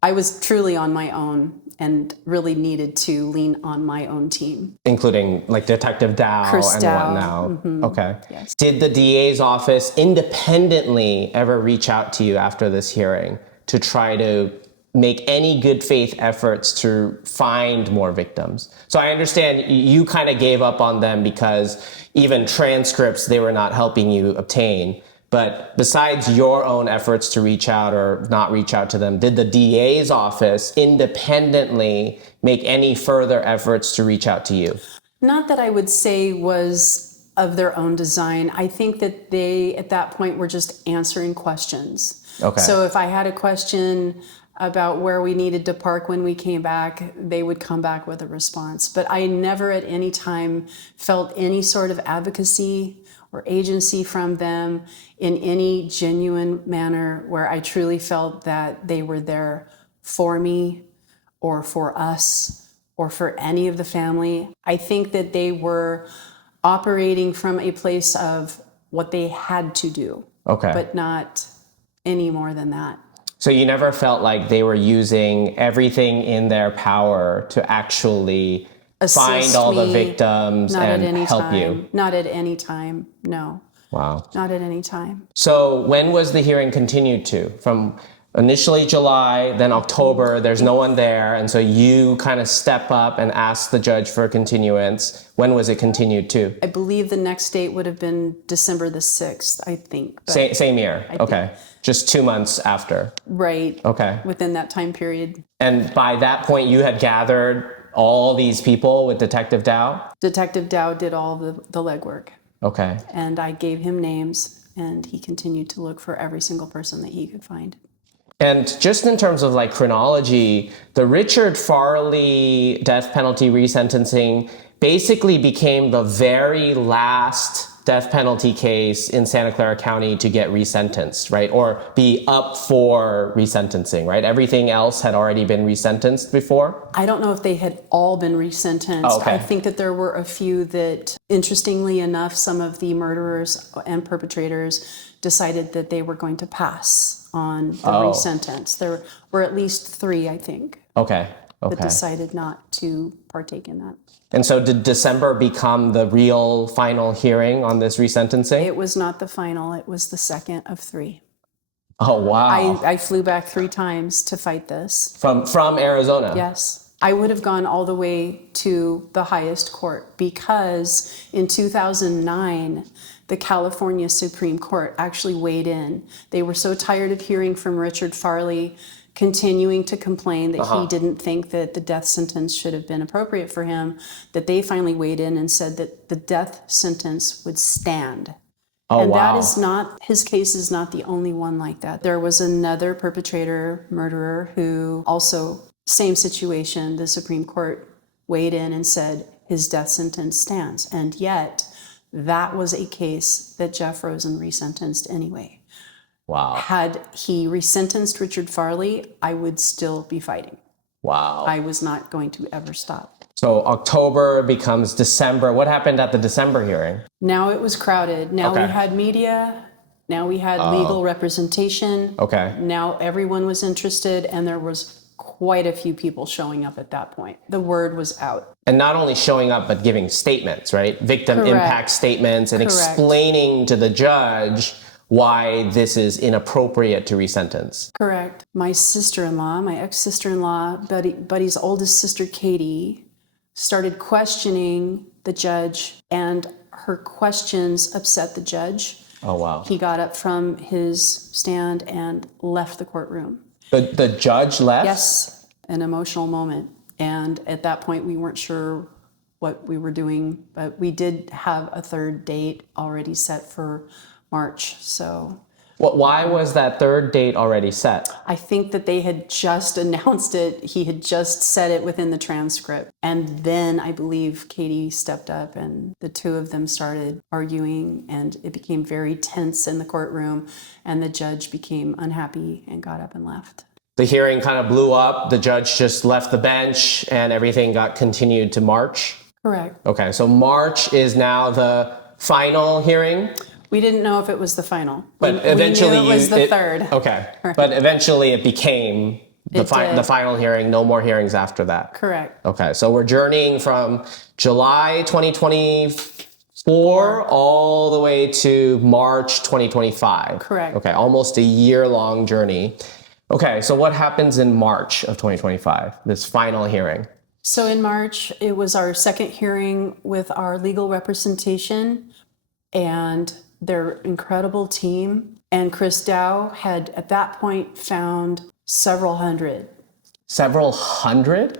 I was truly on my own and really needed to lean on my own team. Including like Detective Dow Chris and Dow. whatnot. Okay. Yes. Did the DA's office independently ever reach out to you after this hearing to try to make any good faith efforts to find more victims? So I understand you kind of gave up on them because even transcripts they were not helping you obtain. But besides your own efforts to reach out or not reach out to them, did the DA's office independently make any further efforts to reach out to you? Not that I would say was of their own design. I think that they, at that point, were just answering questions. Okay. So if I had a question about where we needed to park when we came back, they would come back with a response. But I never at any time felt any sort of advocacy or agency from them in any genuine manner where I truly felt that they were there for me or for us or for any of the family. I think that they were operating from a place of what they had to do, Okay. but not any more than that. So you never felt like they were using everything in their power to actually find Assist all the me, victims not and at any help time. you? Not at any time, no. Wow. Not at any time. So when was the hearing continued to? From initially July, then October, there's no one there, and so you kind of step up and ask the judge for a continuance. When was it continued to? I believe the next date would have been December the 6th, I think. But Same year. Okay. Just 2 months after. right. Okay. Within that time period. And by that point, you had gathered all these people with Detective Dow? Detective Dow did all the legwork. Okay. And I gave him names, and he continued to look for every single person that he could find. And just in terms of like chronology, the Richard Farley death penalty resentencing basically became the very last death penalty case in Santa Clara County to get resentenced, right? Or be up for resentencing, right? Everything else had already been resentenced before. I don't know if they had all been resentenced. Oh, okay. I think that there were a few that, interestingly enough, some of the murderers and perpetrators decided that they were going to pass on the resentence. There were at least 3, I think, Okay. that decided not to partake in that. And so did December become the real final hearing on this resentencing? It was not the final, it was the second of 3. Oh, wow. I flew back 3 times to fight this. From Arizona? Yes. I would have gone all the way to the highest court because in 2009, the California Supreme Court actually weighed in. They were so tired of hearing from Richard Farley continuing to complain that he didn't think that the death sentence should have been appropriate for him, that they finally weighed in and said that the death sentence would stand. Oh, and wow. that is not, his case is not the only one like that. There was another perpetrator, murderer, who also, same situation, the Supreme Court weighed in and said his death sentence stands. And yet, that was a case that Jeff Rosen resentenced anyway. Wow. Had he resentenced Richard Farley, I would still be fighting. Wow. I was not going to ever stop. So October becomes December. What happened at the December hearing? Now it was crowded. Now Okay. we had media. Now we had legal representation. Okay. Now everyone was interested, and there was quite a few people showing up at that point. The word was out. And not only showing up, but giving statements, right? Victim Correct. impact statements and Correct. explaining to the judge why this is inappropriate to resentence. Correct. My sister-in-law, my ex-sister-in-law, Buddy's oldest sister, Katie, started questioning the judge, and her questions upset the judge. Oh, wow. He got up from his stand and left the courtroom. The judge left? Yes, an emotional moment. And at that point, we weren't sure what we were doing, but we did have a third date already set for March. So Why was that third date already set? I think that they had just announced it. He had just said it within the transcript. And then I believe Katie stepped up and the two of them started arguing, and it became very tense in the courtroom, and the judge became unhappy and got up and left. The hearing kind of blew up. The judge just left the bench and everything got continued to March? Correct. Okay, so March is now the final hearing? We didn't know if it was the final. But eventually we knew it was the third. Okay. Right. But eventually it became the did. final hearing, no more hearings after that. Correct. Okay, so we're journeying from July 2024 all the way to March 2025. Correct. Okay, almost a year-long journey. Okay, so what happens in March of 2025, this final hearing? So in March, it was our second hearing with our legal representation and their incredible team. And Chris Dow had at that point found several hundred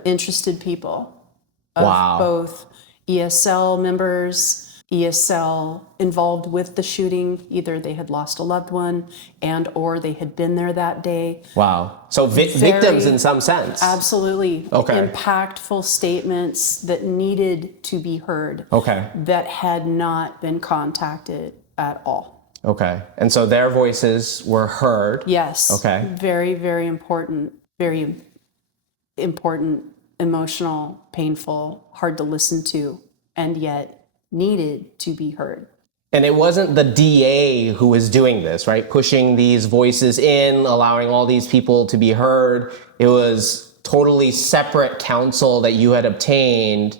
interested people of Wow. both ESL members, ESL involved with the shooting. Either they had lost a loved one and or they had been there that day. Wow. So victims in some sense. Absolutely. Okay. Impactful statements that needed to be heard. Okay. That had not been contacted at all. Okay. And so their voices were heard. Yes. Okay. Very, very important, emotional, painful, hard to listen to, and yet needed to be heard. And it wasn't the DA who was doing this, right? Pushing these voices in, allowing all these people to be heard. It was totally separate counsel that you had obtained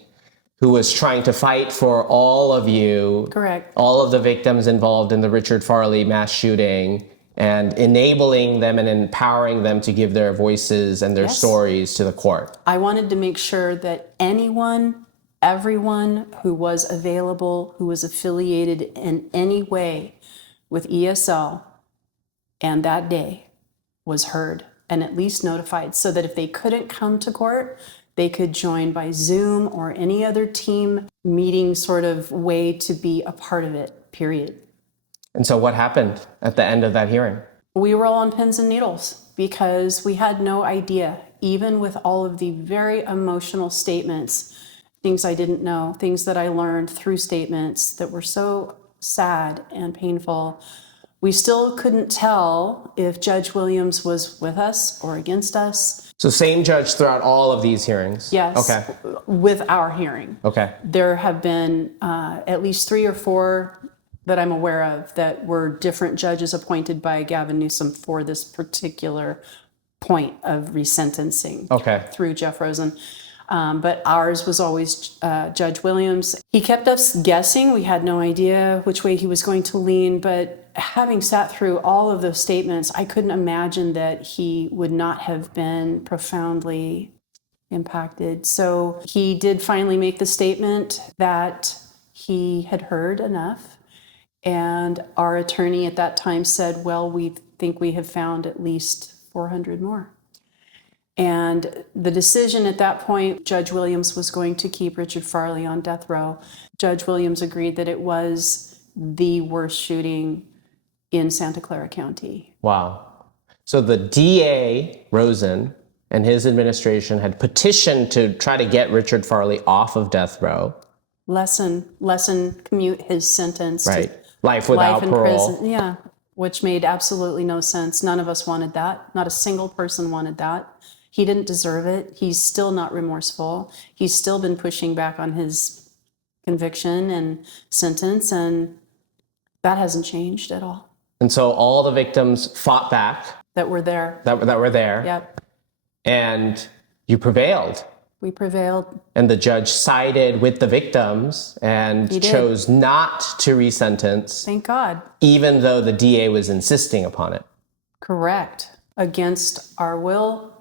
who was trying to fight for all of you. Correct. All of the victims involved in the Richard Farley mass shooting, and enabling them and empowering them to give their voices and their stories to the court. I wanted to make sure that everyone who was available, who was affiliated in any way with ESL and that day was heard and at least notified, so that if they couldn't come to court, they could join by Zoom or any other team meeting sort of way to be a part of it, period. And so what happened at the end of that hearing? We were all on pins and needles because we had no idea, even with all of the very emotional statements, things I didn't know, things that I learned through statements that were so sad and painful. We still couldn't tell if Judge Williams was with us or against us. So same judge throughout all of these hearings? Yes, Okay. with our hearing. Okay. There have been at least 3 or 4 that I'm aware of that were different judges appointed by Gavin Newsom for this particular point of resentencing through Jeff Rosen. But ours was always Judge Williams. He kept us guessing. We had no idea which way he was going to lean, but having sat through all of those statements, I couldn't imagine that he would not have been profoundly impacted. So he did finally make the statement that he had heard enough. And our attorney at that time said, well, we think we have found at least 400 more. And the decision at that point, Judge Williams was going to keep Richard Farley on death row. Judge Williams agreed that it was the worst shooting in Santa Clara County. Wow. So the DA, Rosen, and his administration had petitioned to try to get Richard Farley off of death row. Commute his sentence. Right. Life without parole. Prison. Yeah, which made absolutely no sense. None of us wanted that. Not a single person wanted that. He didn't deserve it. He's still not remorseful. He's still been pushing back on his conviction and sentence, and that hasn't changed at all. And so all the victims fought back. That were there. That were there. Yep. And you prevailed. We prevailed. And the judge sided with the victims and chose not to resentence. Thank God. Even though the DA was insisting upon it. Correct. Against our will.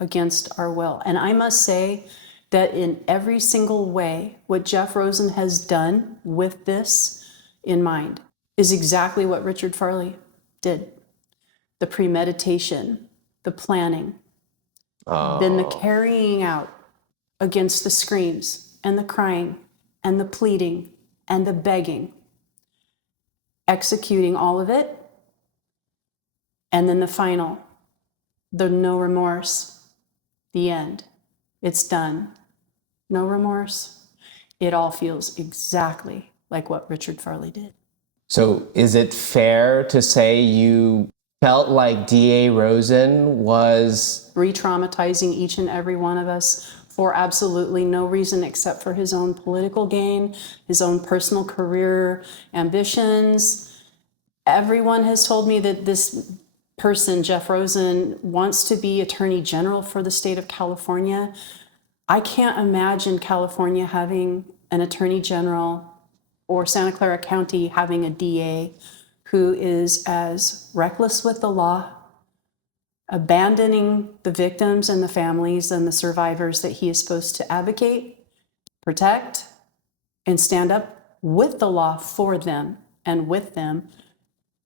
And I must say that in every single way, what Jeff Rosen has done with this in mind is exactly what Richard Farley did. The premeditation, the planning, then the carrying out against the screams and the crying and the pleading and the begging, executing all of it And then the final, the no remorse, the end. It's done. No remorse. It all feels exactly like what Richard Farley did. So is it fair to say you felt like DA Rosen was Re-traumatizing each and every one of us for absolutely no reason except for his own political gain, his own personal career ambitions. Everyone has told me that this person, Jeff Rosen, wants to be Attorney General for the state of California. I can't imagine California having an Attorney General or Santa Clara County having a DA who is as reckless with the law, abandoning the victims and the families and the survivors that he is supposed to advocate, protect, and stand up with the law for them and with them.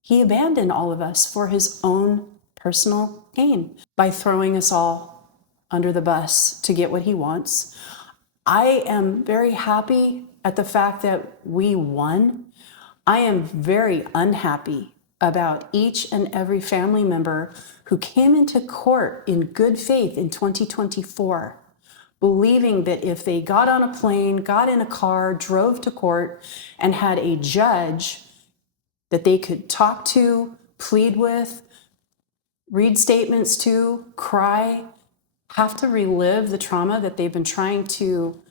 He abandoned all of us for his own personal gain by throwing us all under the bus to get what he wants. I am very happy at the fact that we won. I am very unhappy about each and every family member who came into court in good faith in 2024, believing that if they got on a plane, got in a car, drove to court, and had a judge that they could talk to, plead with, read statements to, cry, have to relive the trauma that they've been trying to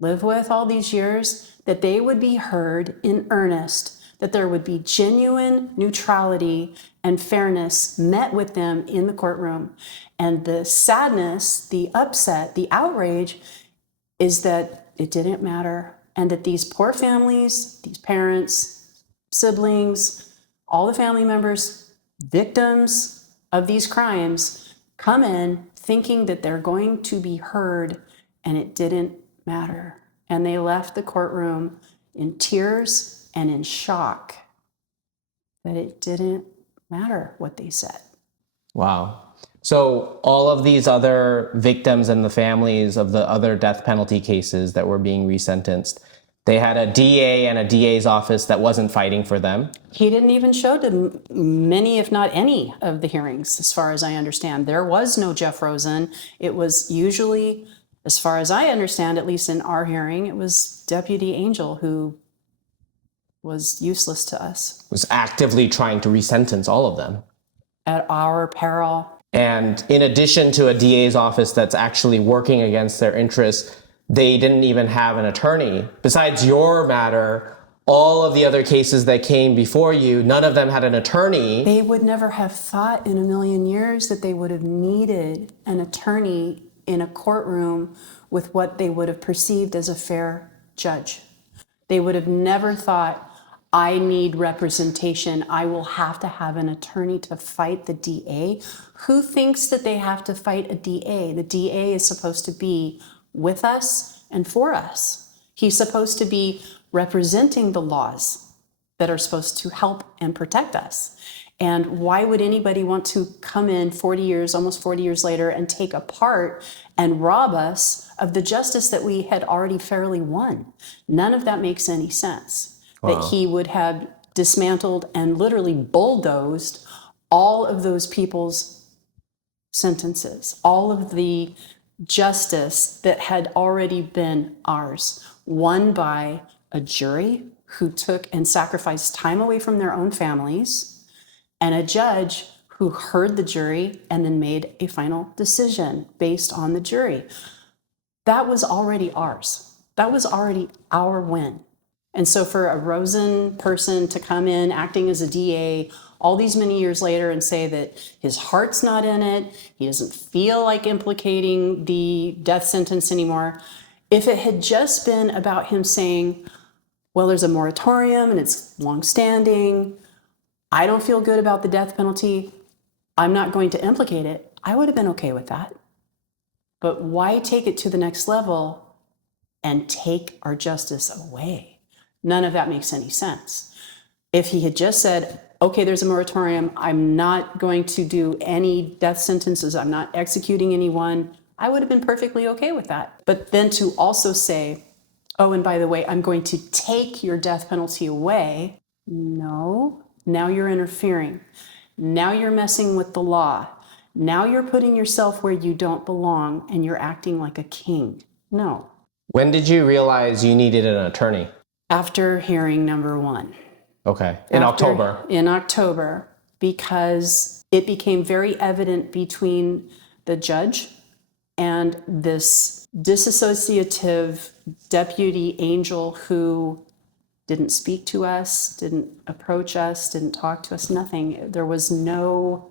live with all these years, that they would be heard in earnest, that there would be genuine neutrality and fairness met with them in the courtroom. And the sadness, the upset, the outrage is that it didn't matter, and that these poor families, these parents, siblings, all the family members, victims of these crimes, come in thinking that they're going to be heard, and it didn't matter. And they left the courtroom in tears and in shock that it didn't matter what they said. wow. So all of these other victims and the families of the other death penalty cases that were being resentenced, they had a DA and a DA's office that wasn't fighting for them. He didn't even show to many, if not any, of the hearings, as far as I understand. There was no Jeff Rosen. It was usually, as far as I understand, at least in our hearing, it was Deputy Angel who was useless to us. Was actively trying to resentence all of them. At our peril. And in addition to a DA's office that's actually working against their interests, they didn't even have an attorney. Besides your matter, all of the other cases that came before you, none of them had an attorney. They would never have thought in a million years that they would have needed an attorney in a courtroom with what they would have perceived as a fair judge. They would have never thought, I need representation. I will have to have an attorney to fight the DA. Who thinks that they have to fight a DA? The DA is supposed to be with us and for us. He's supposed to be representing the laws that are supposed to help and protect us. And why would anybody want to come in 40 years, almost 40 years later, and take apart and rob us of the justice that we had already fairly won? None of that makes any sense. Wow. That he would have dismantled and literally bulldozed all of those people's sentences, all of the justice that had already been ours, won by a jury who took and sacrificed time away from their own families, and a judge who heard the jury and then made a final decision based on the jury. That was already ours. That was already our win. And so for a Rosen person to come in acting as a DA all these many years later and say that his heart's not in it, he doesn't feel like implicating the death sentence anymore. If it had just been about him saying, well, there's a moratorium and it's longstanding, I don't feel good about the death penalty, I'm not going to implicate it, I would have been okay with that. But why take it to the next level and take our justice away? None of that makes any sense. If he had just said, okay, there's a moratorium, I'm not going to do any death sentences, I'm not executing anyone, I would have been perfectly okay with that. But then to also say, oh, and by the way, I'm going to take your death penalty away, no, now you're interfering. Now you're messing with the law. Now you're putting yourself where you don't belong and you're acting like a king. No. When did you realize you needed an attorney? After hearing number one. Okay. In October. In October, because it became very evident between the judge and this disassociative deputy angel who didn't speak to us, didn't approach us, didn't talk to us, nothing. There was no,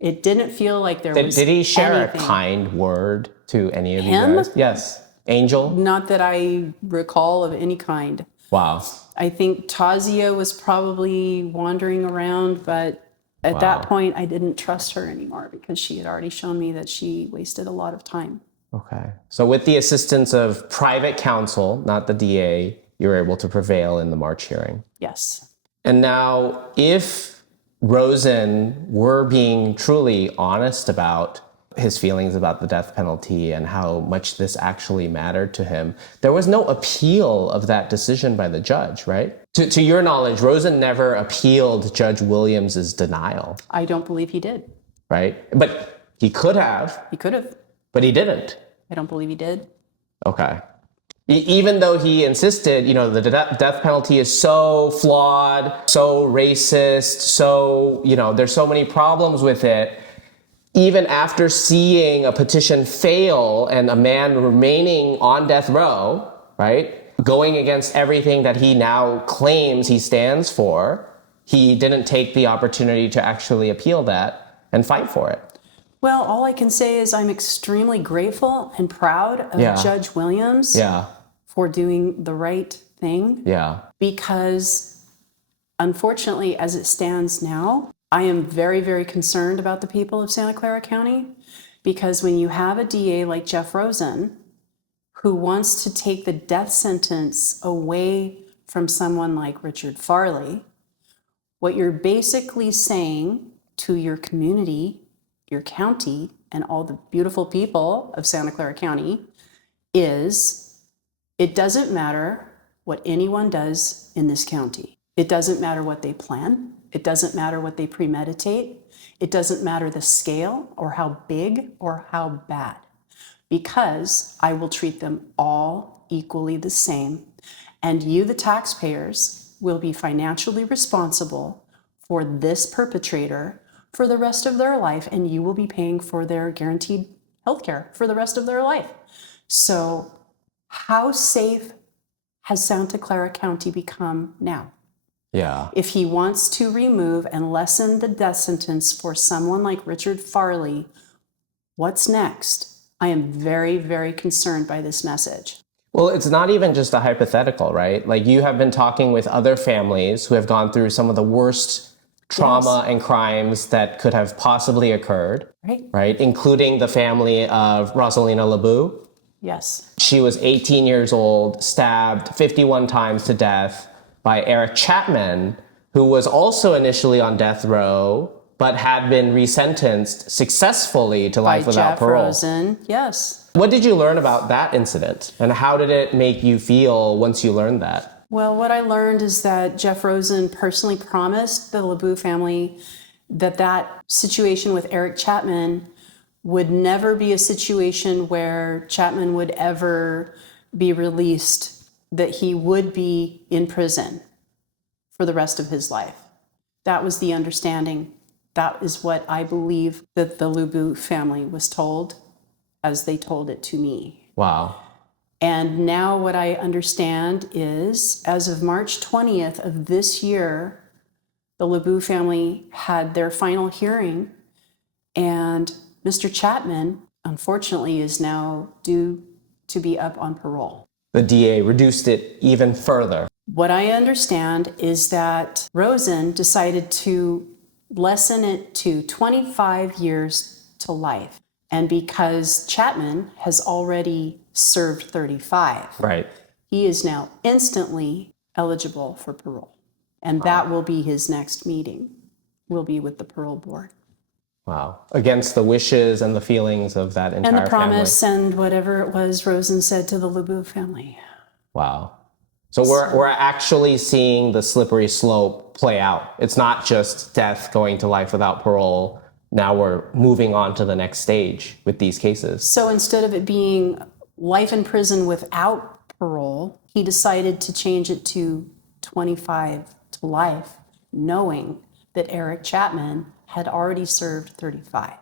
it didn't feel like there was Did he share anything. a kind word to any of Him? you guys? Yes. Angel? Not that I recall of any kind. Wow. I think Tazia was probably wandering around, but at that point, I didn't trust her anymore because she had already shown me that she wasted a lot of time. Okay. So with the assistance of private counsel, not the DA, you were able to prevail in the March hearing. Yes. And now, if Rosen were being truly honest about his feelings about the death penalty and how much this actually mattered to him, there was no appeal of that decision by the judge, right? To your knowledge, Rosen never appealed Judge Williams's denial. I don't believe he did. Right? But he could have. He could have. But he didn't. I don't believe he did. Okay. Even though he insisted, the death penalty is so flawed, so racist, so, there's so many problems with it. Even after seeing a petition fail and a man remaining on death row, right, going against everything that he now claims he stands for, he didn't take the opportunity to actually appeal that and fight for it. Well, all I can say is I'm extremely grateful and proud of Judge Williams for doing the right thing. Yeah. Because unfortunately, as it stands now, I am very, very concerned about the people of Santa Clara County, because when you have a DA like Jeff Rosen, who wants to take the death sentence away from someone like Richard Farley, what you're basically saying to your community, your county, and all the beautiful people of Santa Clara County is it doesn't matter what anyone does in this county. It doesn't matter what they plan. It doesn't matter what they premeditate. It doesn't matter the scale or how big or how bad, because I will treat them all equally the same. And you, the taxpayers, will be financially responsible for this perpetrator for the rest of their life, and you will be paying for their guaranteed health care for the rest of their life. So how safe has Santa Clara County become now? Yeah. If he wants to remove and lessen the death sentence for someone like Richard Farley, what's next? I am very, very concerned by this message. Well, it's not even just a hypothetical, right? Like, you have been talking with other families who have gone through some of the worst trauma and crimes that could have possibly occurred, right? Including the family of Rosalina Lebu. Yes. She was 18 years old, stabbed 51 times to death by Eric Chapman, who was also initially on death row, but had been resentenced successfully to life without parole. Rosen, yes. What did you learn about that incident, and how did it make you feel once you learned that? Well, what I learned is that Jeff Rosen personally promised the Lebu family that situation with Eric Chapman would never be a situation where Chapman would ever be released, that he would be in prison for the rest of his life. That was the understanding. That is what I believe that the Lebu family was told, as they told it to me. Wow. And now what I understand is, as of March 20th of this year, the Lebu family had their final hearing, and Mr. Chapman, unfortunately, is now due to be up on parole. The DA reduced it even further. What I understand is that Rosen decided to lessen it to 25 years to life. And because Chapman has already served 35, right, he is now instantly eligible for parole. And that will be his next meeting, will be with the parole board. Wow. Against the wishes and the feelings of that entire and the promise family. And whatever it was Rosen said to the Lebu family. Wow. So we're actually seeing the slippery slope play out. It's not just death going to life without parole. Now we're moving on to the next stage with these cases. So instead of it being life in prison without parole, he decided to change it to 25 to life, knowing that Eric Chapman had already served 35.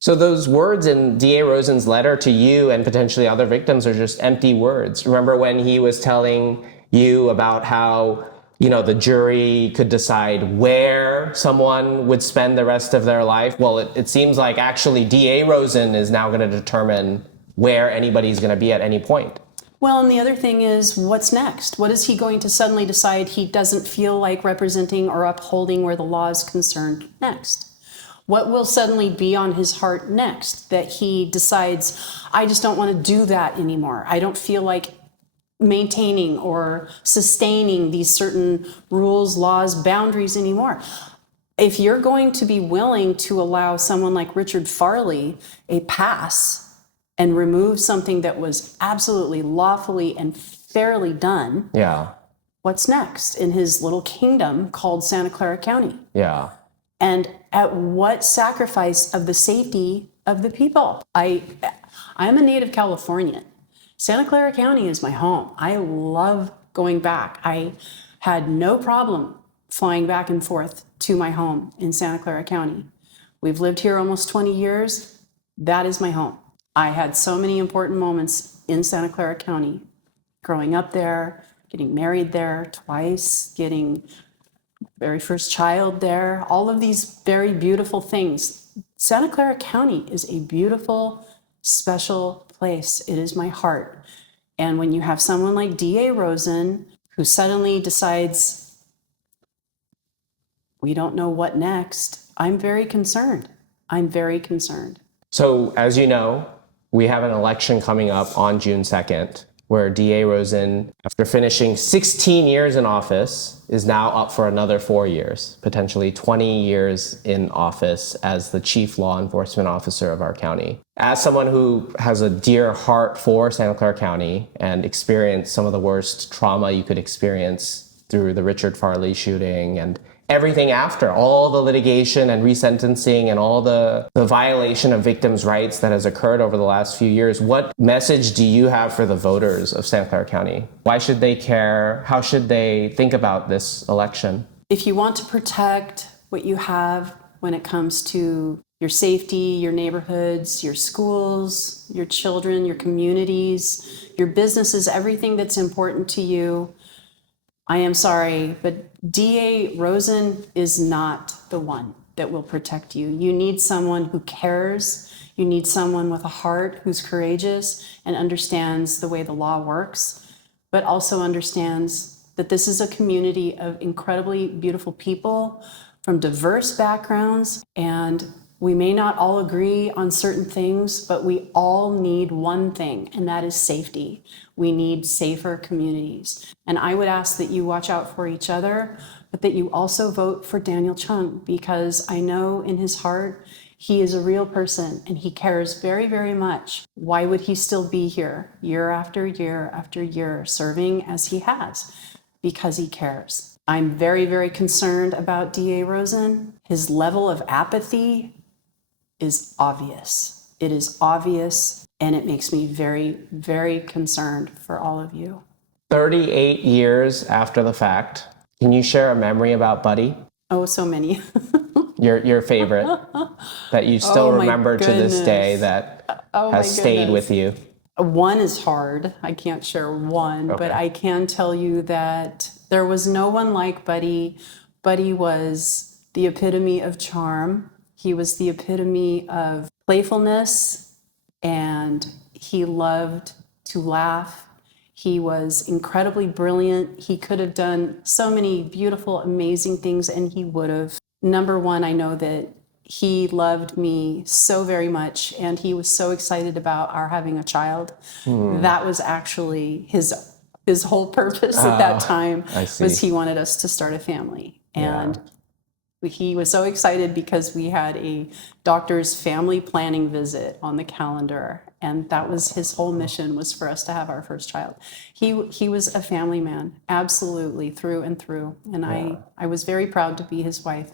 So those words in DA Rosen's letter to you and potentially other victims are just empty words. Remember when he was telling you about how, the jury could decide where someone would spend the rest of their life? Well, it seems like actually DA Rosen is now going to determine where anybody's going to be at any point. Well, and the other thing is, what's next? What is he going to suddenly decide he doesn't feel like representing or upholding where the law is concerned next? What will suddenly be on his heart next that he decides, I just don't want to do that anymore. I don't feel like maintaining or sustaining these certain rules, laws, boundaries anymore. If you're going to be willing to allow someone like Richard Farley a pass and remove something that was absolutely lawfully and fairly done, what's next in his little kingdom called Santa Clara County? Yeah. And at what sacrifice of the safety of the people? I'm a native Californian. Santa Clara County is my home. I love going back. I had no problem flying back and forth to my home in Santa Clara County. We've lived here almost 20 years. That is my home. I had so many important moments in Santa Clara County, growing up there, getting married there twice, getting very first child there, all of these very beautiful things. Santa Clara County is a beautiful, special place. It is my heart. And when you have someone like DA Rosen, who suddenly decides, we don't know what next, I'm very concerned. I'm very concerned. So as you know, we have an election coming up on June 2nd. Where DA Rosen, after finishing 16 years in office, is now up for another 4 years, potentially 20 years in office as the chief law enforcement officer of our county. As someone who has a dear heart for Santa Clara County and experienced some of the worst trauma you could experience through the Richard Farley shooting and everything after, all the litigation and resentencing and all the violation of victims' rights that has occurred over the last few years, what message do you have for the voters of Santa Clara County? Why should they care? How should they think about this election? If you want to protect what you have when it comes to your safety, your neighborhoods, your schools, your children, your communities, your businesses, everything that's important to you, I am sorry, but DA Rosen is not the one that will protect you. You need someone who cares. You need someone with a heart who's courageous and understands the way the law works, but also understands that this is a community of incredibly beautiful people from diverse backgrounds, and we may not all agree on certain things, but we all need one thing, and that is safety. We need safer communities. And I would ask that you watch out for each other, but that you also vote for Daniel Chung, because I know in his heart, he is a real person and he cares very, very much. Why would he still be here year after year after year, serving as he has? Because he cares. I'm very, very concerned about DA Rosen. His level of apathy is obvious. It is obvious, and it makes me very, very concerned for all of you. 38 years after the fact, can you share a memory about Buddy? Oh, so many. Your favorite that you still remember to this day that has stayed with you? One is hard. I can't share one, but I can tell you that there was no one like Buddy. Buddy was the epitome of charm. He was the epitome of playfulness, and he loved to laugh. He was incredibly brilliant. He could have done so many beautiful, amazing things, and he would have. Number one, I know that he loved me so very much, and he was so excited about our having a child. That was actually his whole purpose at that time, was he wanted us to start a family. And He was so excited because we had a doctor's family planning visit on the calendar, and that was his whole mission, was for us to have our first child. He was a family man, absolutely, through and through, and I was very proud to be his wife.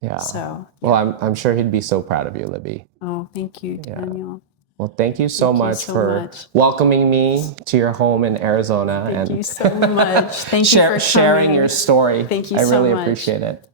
Yeah. So, well, I'm sure he'd be so proud of you, Libby. oh, thank you, Daniel. Well, thank you so much for welcoming me to your home in Arizona. Thank you so much. Thank you for sharing coming. your story. Thank you I so really much. appreciate it.